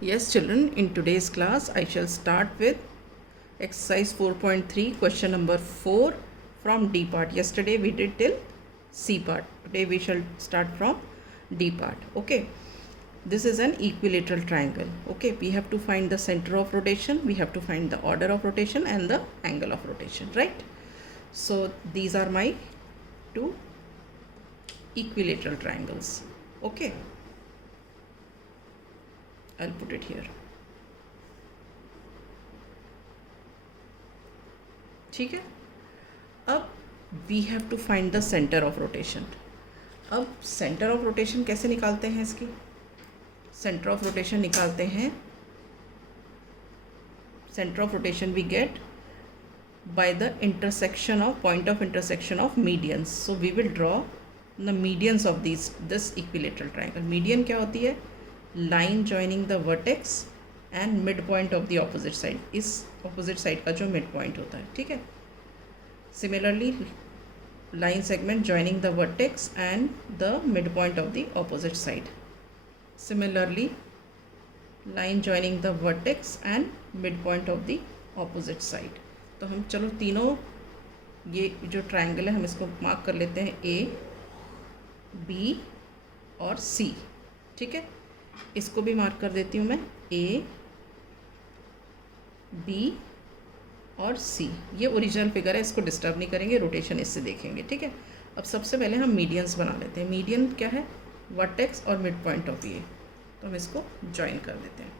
Yes, children, in today's class, I shall start with exercise 4.3, question number 4 from D part. Yesterday we did till C part. Today we shall start from D part. Okay. This is an equilateral triangle. Okay. We have to find the center of rotation. We have to find the order of rotation and the angle of rotation. Right. So these are my two equilateral triangles. Okay. I'll put it here. ठीक है. अब we have to find the centre of rotation. अब centre of rotation कैसे निकालते हैं इसकी? Centre of rotation निकालते हैं, centre of rotation we get by the intersection of point of intersection of medians. So we will draw the medians of this equilateral triangle. Median क्या होती है? Line joining the vertex and mid point of the opposite side. इस opposite side का जो mid point होता है. ठीक है. Similarly line segment joining the vertex and the mid point of the opposite side. Similarly line joining the vertex and mid point of the opposite side. तो हम चलो तीनों ये जो ट्राइंगल है हम इसको मार्क कर लेते हैं, ए, बी और सी. ठीक है. इसको भी मार्क कर देती हूँ मैं, ए, बी और सी. ये ओरिजिनल फिगर है, इसको डिस्टर्ब नहीं करेंगे, रोटेशन इससे देखेंगे. ठीक है. अब सबसे पहले हम मीडियंस बना लेते हैं. मीडियन क्या है? वर्टेक्स और मिड पॉइंट ऑफ ए. तो हम इसको ज्वाइन कर देते हैं.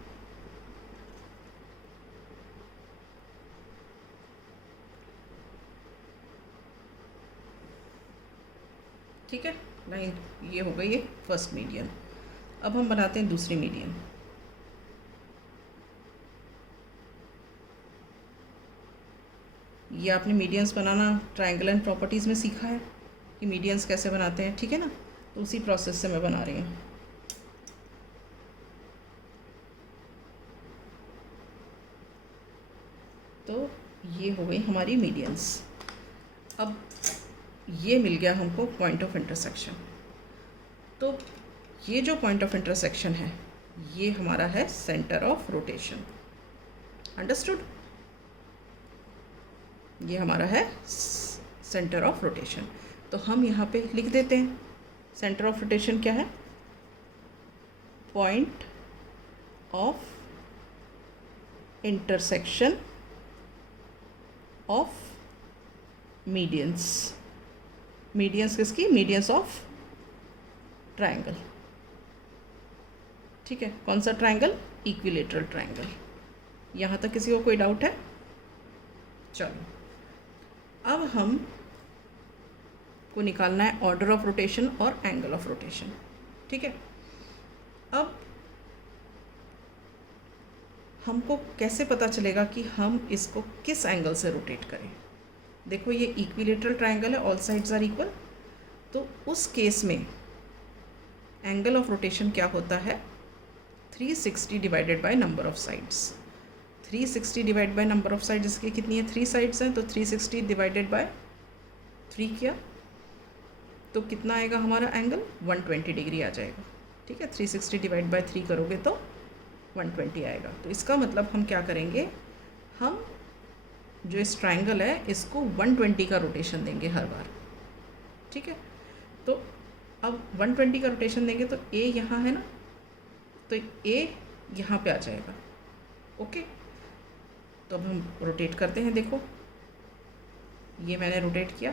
ठीक है. लाइन ये हो गई है फर्स्ट मीडियन. अब हम बनाते हैं दूसरी मीडियन. ये आपने medians banana triangle and properties में सीखा है कि मीडियंस कैसे बनाते हैं. ठीक है ना. तो उसी प्रोसेस से मैं बना रही हूँ. तो ये हो गई हमारी मीडियंस. अब ये मिल गया हमको पॉइंट ऑफ इंटरसेक्शन. तो ये जो पॉइंट ऑफ इंटरसेक्शन है ये हमारा है सेंटर ऑफ रोटेशन. अंडरस्टूड. ये हमारा है सेंटर ऑफ रोटेशन. तो हम यहाँ पे लिख देते हैं सेंटर ऑफ रोटेशन क्या है? Point of intersection of medians. Medians किसकी? Medians of triangle. ठीक है. कौन सा ट्रायंगल? Equilateral triangle. यहाँ तक किसी को कोई डाउट है? चलो. अब हम को निकालना है ऑर्डर ऑफ रोटेशन और एंगल ऑफ रोटेशन. ठीक है. अब हमको कैसे पता चलेगा कि हम इसको किस एंगल से रोटेट करें? देखो ये इक्विलेटरल ट्रायंगल है, ऑल साइड्स आर इक्वल. तो उस केस में एंगल ऑफ रोटेशन क्या होता है? 360 divided by number of sides. 360 divide by number of sides, इसकी कितनी है? 3 साइड्स हैं. तो 360 डिवाइडेड बाय 3 किया तो कितना आएगा हमारा एंगल? 120 डिग्री आ जाएगा. ठीक है. 360 डिवाइड बाय 3 करोगे तो 120 आएगा. तो इसका मतलब हम क्या करेंगे? हम जो इस ट्रायंगल है इसको 120 का रोटेशन देंगे हर बार. ठीक है. तो अब 120 का रोटेशन देंगे तो ए यहाँ है ना, तो ए यहाँ पे आ जाएगा. ओके. तो अब हम रोटेट करते हैं. देखो ये मैंने रोटेट किया,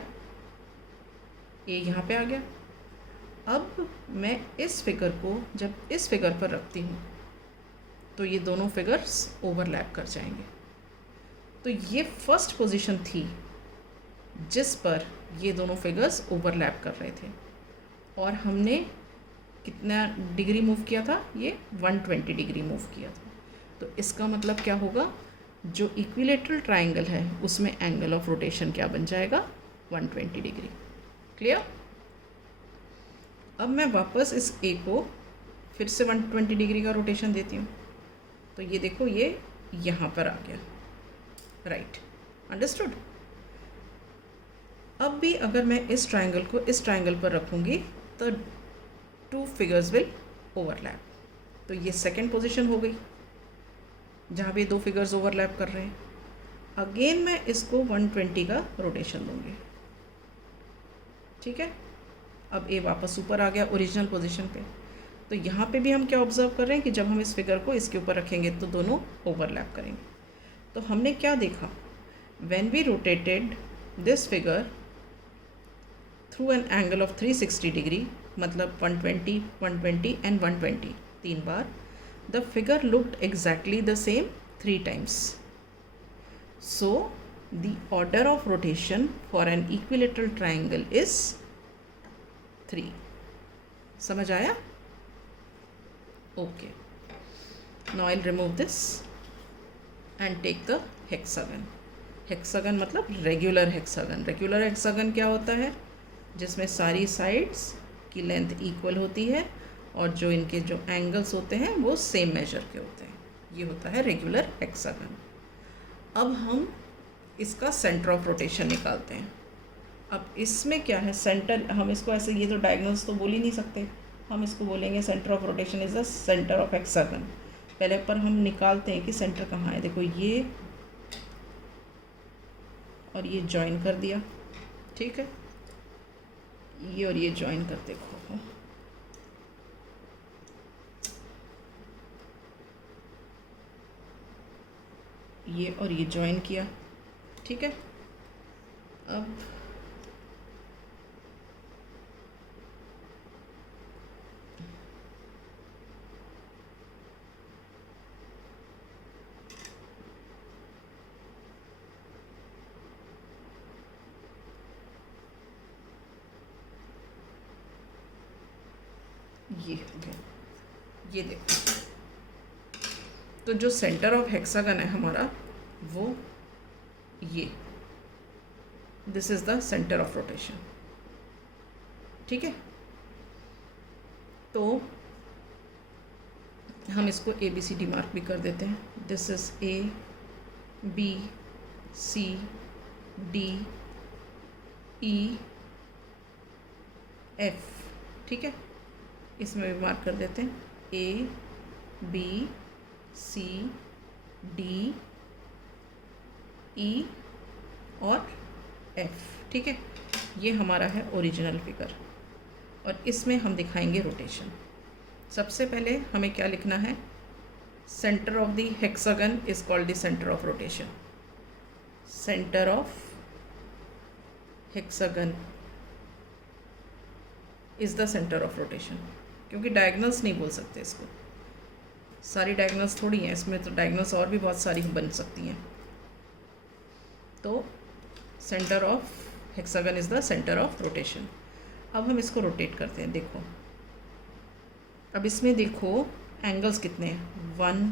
ए यहाँ पे आ गया. अब मैं इस फिगर को जब इस फिगर पर रखती हूँ तो ये दोनों फिगर्स ओवरलैप कर जाएंगे. तो ये फर्स्ट पोजीशन थी जिस पर ये दोनों फिगर्स ओवरलैप कर रहे थे और हमने कितना डिग्री मूव किया था? ये 120 डिग्री मूव किया था. तो इसका मतलब क्या होगा? जो इक्विलेटरल ट्रायंगल है उसमें एंगल ऑफ रोटेशन क्या बन जाएगा? 120 डिग्री. क्लियर. अब मैं वापस इस ए को फिर से 120 डिग्री का रोटेशन देती हूँ. तो ये देखो ये यहाँ पर आ गया. राइट. अंडरस्टूड. अब भी अगर मैं इस ट्रायंगल को इस ट्रायंगल पर रखूँगी तो 2 फिगर्स विल ओवरलैप. तो ये सेकंड पोजीशन हो गई. जहाँ पे दो फिगर्स ओवरलैप कर रहे हैं। अगेन मैं इसको 120 का रोटेशन दूंगी, ठीक है। अब ए वापस ऊपर आ गया ओरिजिनल पोजीशन पे। तो यहाँ पे भी हम क्या ऑब्जर्व कर रहे हैं कि जब हम इस फिगर को इसके ऊपर रखेंगे तो दोनों ओवरलैप करेंगे। तो हमने क्या देखा, when we rotated this figure through an angle of 360 degree, मतलब 120, 120 एंड 120 तीन बार, the figure looked exactly the same 3 times. So the order of rotation for an equilateral triangle is 3. समझ आया? Okay. Now I'll remove this and take the hexagon. Hexagon मतलब regular hexagon. Regular hexagon क्या होता है? जिसमें सारी sides की length equal होती है और जो इनके जो एंगल्स होते हैं वो सेम मेजर के होते हैं। ये होता है रेगुलर हेक्सागन। अब हम इसका सेंटर ऑफ रोटेशन निकालते हैं। अब इसमें क्या है, सेंटर, हम इसको ऐसे, ये तो डायगोनल्स तो बोल ही नहीं सकते, हम इसको बोलेंगे centre of rotation is the centre of hexagon. पहले पर हम निकालते हैं कि सेंटर कहाँ है। देखो ये और ये जॉइन कर दिया, ठीक है, ये और ये जॉइन कर, देखो ये और ये जॉइन किया, ठीक है। अब ये हो गया, ये देखो। तो जो सेंटर ऑफ हेक्सागन है हमारा वो ये, this is the centre of rotation, ठीक है। तो हम इसको ABCD मार्क भी कर देते हैं। दिस इज़ ABCDEF, ठीक है। इसमें भी मार्क कर देते हैं ABCDE और F, ठीक है। ये हमारा है ओरिजिनल फिगर और इसमें हम दिखाएंगे रोटेशन। सबसे पहले हमें क्या लिखना है, centre of the hexagon is called the centre of rotation. Centre of hexagon is the centre of rotation, क्योंकि डायगोनल्स नहीं बोल सकते इसको, सारी डायगोनल्स थोड़ी हैं इसमें, तो डायगोनल्स और भी बहुत सारी बन सकती हैं। तो centre of hexagon is the centre of rotation. अब हम इसको रोटेट करते हैं। देखो अब इसमें देखो एंगल्स कितने हैं, 1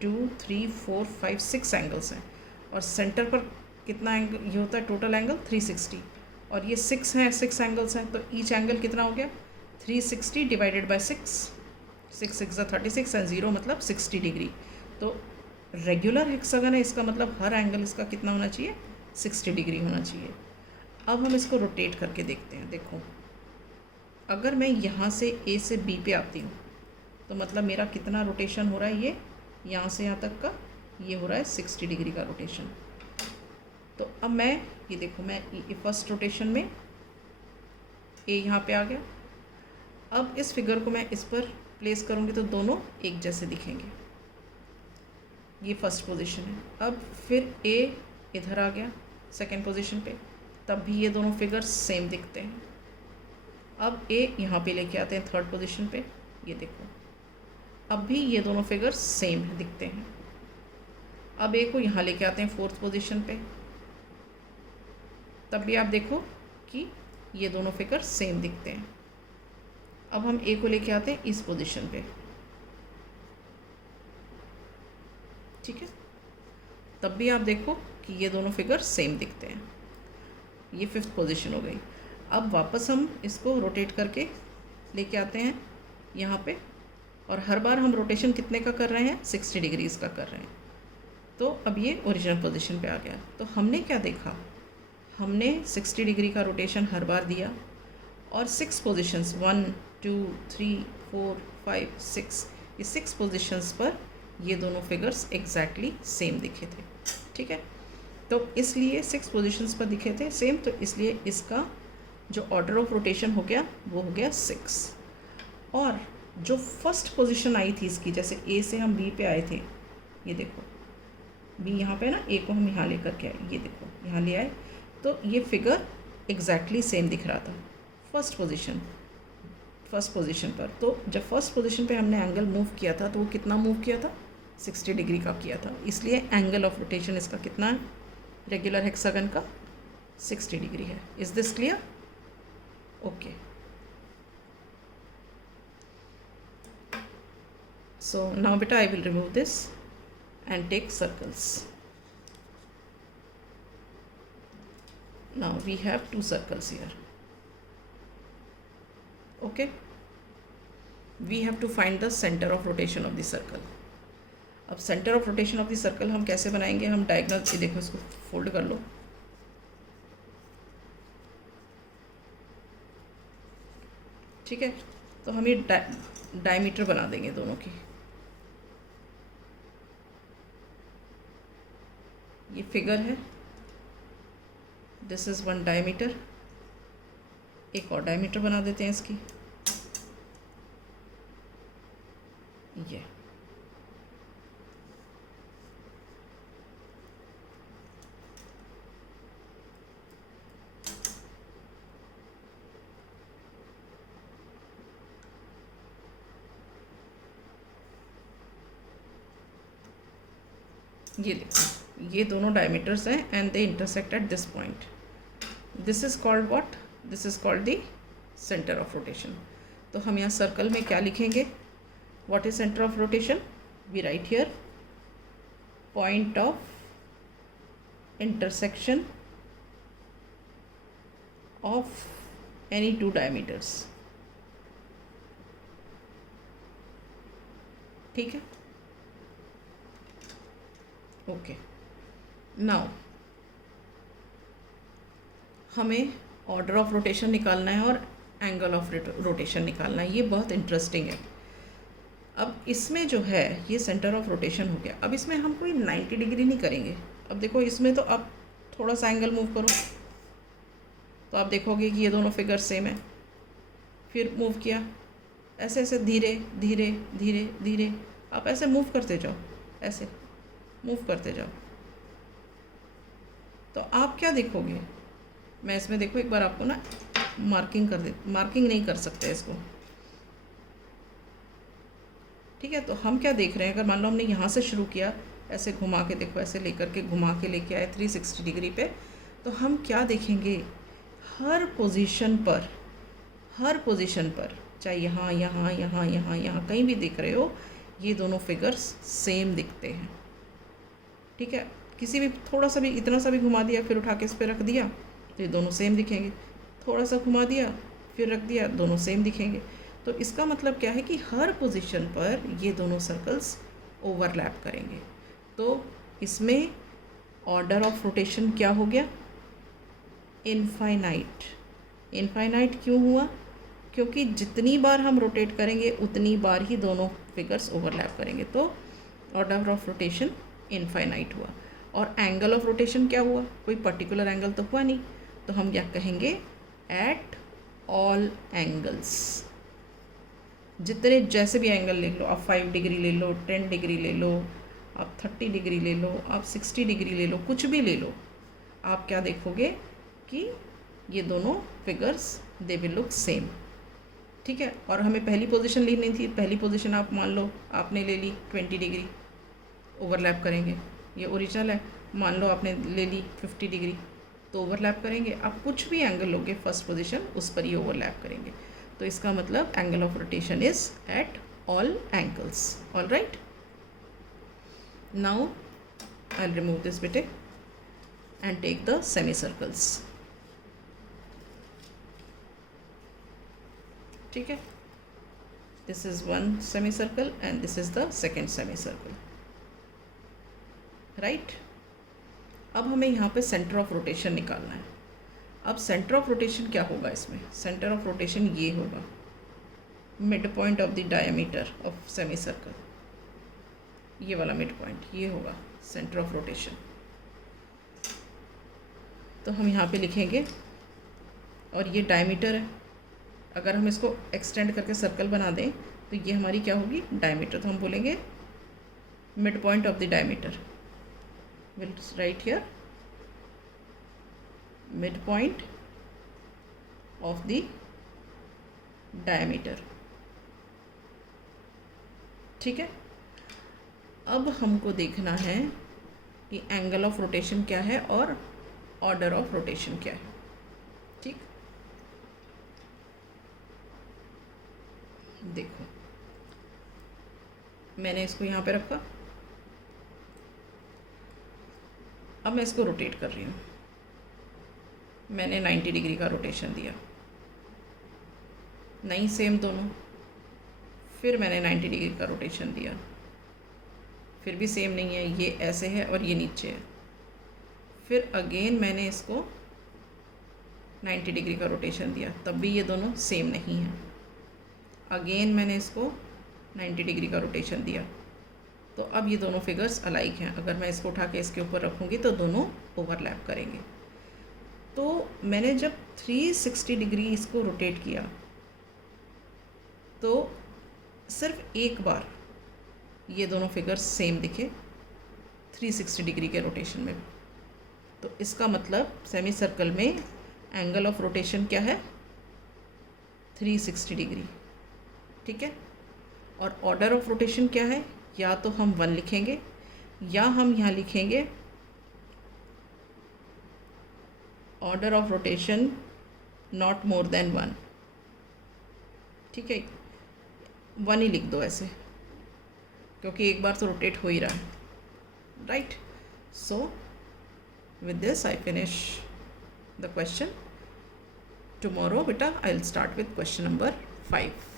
2 3 4 5 6 एंगल्स हैं और सेंटर पर कितना एंगल, ये होता है टोटल एंगल 360 और ये 6 हैं, 6 एंगल्स हैं। तो ईच एंगल कितना हो गया, 360 डिवाइडेड बाय 6, 6 6 36 एंड 0 मतलब 60 डिग्री। तो रेगुलर हेक्सागन है, इसका मतलब हर एंगल इसका कितना होना चाहिए, 60 डिग्री होना चाहिए। अब हम इसको रोटेट करके देखते हैं। देखो अगर मैं यहाँ से A से B पे आती हूँ तो मतलब मेरा कितना रोटेशन हो रहा है, ये यहाँ से यहाँ तक का ये हो रहा है 60 डिग्री का रोटेशन। तो अब मैं ये देखो, मैं फर्स्ट रोटेशन में A यहाँ पे आ गया। अब इस फिगर को मैं इस पर प्लेस करूँगी तो दोनों एक जैसे दिखेंगे, ये फर्स्ट पोजीशन है। अब फिर A इधर आ गया सेकेंड पोजीशन पे, तब भी ये दोनों फिगर्स सेम दिखते हैं। अब A यहाँ पे लेके आते हैं थर्ड पोजीशन पे, ये देखो अब भी ये दोनों फिगर्स सेम दिखते हैं। अब A को यहाँ लेके आते हैं फोर्थ पोजीशन पे, तब भी आप देखो कि ये दोनों फिगर्स सेम दिखते हैं। अब हम A को लेके आते हैं इस पोजीशन पे, ठीक है, तब भी आप देखो कि ये दोनों फिगर्स सेम दिखते हैं। ये फिफ्थ पोजीशन हो गई। अब वापस हम इसको रोटेट करके लेके आते हैं यहाँ पे और हर बार हम रोटेशन कितने का कर रहे हैं, 60 डिग्रीज़ का कर रहे हैं। तो अब ये ओरिजिनल पोजीशन पे आ गया। तो हमने क्या देखा, हमने 60 डिग्री का रोटेशन हर बार दिया और 6 पोजीशंस 1 2 3 4 5 6 इस 6 पोजीशंस पर ये दोनों फिगर्स एग्जैक्टली सेम दिखे थे। ठीक है, तो इसलिए 6 पोजीशंस पर दिखे थे सेम, तो इसलिए इसका जो ऑर्डर ऑफ रोटेशन हो गया वो हो गया 6। और जो फर्स्ट पोजीशन आई थी इसकी, जैसे ए से हम बी पे आए थे, ये देखो बी यहाँ पे ना, ए को हम यहाँ लेकर के आए, ये देखो यहाँ ले आए, तो ये फिगर एग्जैक्टली सेम दिख रहा था फर्स्ट पोजीशन पर। तो जब फर्स्ट पोजीशन पे हमने एंगल मूव किया था तो वो कितना मूव किया था, 60 डिग्री का किया था, इसलिए एंगल ऑफ रोटेशन इसका कितना है रेगुलर हेक्सागन का, 60 डिग्री है। Is this clear? Okay, so now beta I will remove this and take circles. Now we have 2 circles here. Okay, we have to find the center of rotation of the circle. अब centre of rotation of the circle हम कैसे बनाएंगे, हम diagonal, ये देखो इसको fold कर लो, ठीक है, तो हम ये डायमीटर बना देंगे दोनों की। ये फिगर है, दिस इज़ 1 डायमीटर, एक और डायमीटर बना देते हैं इसकी, ये देखो ये दोनों डायमीटर्स हैं and they intersect at this point. This is called what, this is called the centre of rotation. तो हम यहाँ सर्कल में क्या लिखेंगे, what is centre of rotation, we write here point of intersection of any 2 diameters. ठीक है, okay, now हमें order of rotation निकालना है और एंगल ऑफ रोटेशन निकालना है, ये बहुत इंटरेस्टिंग है। अब इसमें जो है ये सेंटर ऑफ रोटेशन हो गया, अब इसमें हम कोई 90 डिग्री नहीं करेंगे। अब देखो इसमें तो आप थोड़ा सा एंगल मूव करो तो आप देखोगे कि ये दोनों फिगर सेम है, फिर मूव किया, ऐसे ऐसे धीरे धीरे धीरे धीरे आप ऐसे मूव करते जाओ, ऐसे मूव करते जाओ, तो आप क्या देखोगे, मैं इसमें देखो एक बार आपको ना मार्किंग कर दे, मार्किंग नहीं कर सकते इसको, ठीक है। तो हम क्या देख रहे हैं, अगर मान लो हमने यहाँ से शुरू किया, ऐसे घुमा के देखो, ऐसे लेकर के घुमा के लेके आए 360 डिग्री पे, तो हम क्या देखेंगे, हर पोजीशन पर चाहे यहाँ यहाँ यहाँ यहाँ यहाँ कहीं भी देख रहे हो, ये दोनों फिगर्स सेम दिखते हैं। ठीक है, किसी भी थोड़ा सा भी, इतना सा भी घुमा दिया फिर उठा के इस पर रख दिया तो ये दोनों सेम दिखेंगे, थोड़ा सा घुमा दिया फिर रख दिया, दोनों सेम दिखेंगे। तो इसका मतलब क्या है कि हर पोजीशन पर ये दोनों सर्कल्स ओवरलैप करेंगे। तो इसमें ऑर्डर ऑफ रोटेशन क्या हो गया, इनफाइनाइट। इनफाइनाइट क्यों हुआ, क्योंकि जितनी बार हम रोटेट करेंगे उतनी बार ही दोनों फिगर्स ओवरलैप करेंगे, तो ऑर्डर ऑफ रोटेशन इनफाइनाइट हुआ। और एंगल ऑफ रोटेशन क्या हुआ, कोई पर्टिकुलर एंगल तो हुआ नहीं, तो हम क्या कहेंगे, एट ऑल एंगल्स। जितने जैसे भी एंगल ले लो, आप 5 डिग्री ले लो, 10 डिग्री ले लो, आप 30 डिग्री ले लो, आप 60 डिग्री ले लो, कुछ भी ले लो, आप क्या देखोगे कि ये दोनों figures they will look same. ठीक है, और हमें पहली पोजीशन लेनी थी, पहली पोजीशन आप मान लो आपने ले ली 20 डिग्री, ओवरलैप करेंगे। ये ओरिजिनल है, मान लो आपने ले ली 50 डिग्री, तो ओवरलैप करेंगे। आप कुछ भी एंगल लोगे फर्स्ट पोजीशन, उस पर ही ओवरलैप करेंगे। तो इसका मतलब angle of rotation is at all angles. All right, now I will remove this bit and take the semi circles. ठीक है, this is 1 semi circle and this is the second semi circle, right. अब हमें यहाँ पे centre of rotation निकालना है। अब centre of rotation क्या होगा इसमें, सेंटर ऑफ रोटेशन ये होगा, mid point of the diameter of semi circle, ये वाला मिड पॉइंट ये होगा सेंटर ऑफ रोटेशन। तो हम यहाँ पे लिखेंगे, और ये डायमीटर है, अगर हम इसको एक्सटेंड करके सर्कल बना दें तो ये हमारी क्या होगी, डायमीटर। तो हम बोलेंगे mid point of the diameter, will write here mid point of the diameter. ठीक है, अब हमको देखना है कि एंगल ऑफ रोटेशन क्या है और ऑर्डर ऑफ रोटेशन क्या है। ठीक, देखो मैंने इसको यहाँ पे रखा, अब मैं इसको रोटेट कर रही हूँ। मैंने 90 डिग्री का रोटेशन दिया, नहीं सेम दोनों, फिर मैंने 90 डिग्री का रोटेशन दिया, फिर भी सेम नहीं है, ये ऐसे है और ये नीचे है। फिर अगेन मैंने इसको 90 डिग्री का रोटेशन दिया, तब भी ये दोनों सेम नहीं है। अगेन मैंने इसको 90 डिग्री का रोटेशन दिया, तो अब ये दोनों फिगर्स अलाइक हैं। अगर मैं इसको उठा के इसके ऊपर रखूँगी तो दोनों ओवरलैप करेंगे। तो मैंने जब 360 डिग्री इसको रोटेट किया तो सिर्फ एक बार ये दोनों फिगर्स सेम दिखे 360 डिग्री के रोटेशन में। तो इसका मतलब सेमी सर्कल में एंगल ऑफ रोटेशन क्या है, 360 डिग्री। ठीक है, और ऑर्डर ऑफ रोटेशन क्या है, या तो हम 1 लिखेंगे या हम यहाँ लिखेंगे order of rotation not more than 1। ठीक है, 1 ही लिख दो ऐसे, क्योंकि एक बार तो रोटेट हो ही रहा है, right. So with this I finish the question. Tomorrow beta I'll start with question number 5.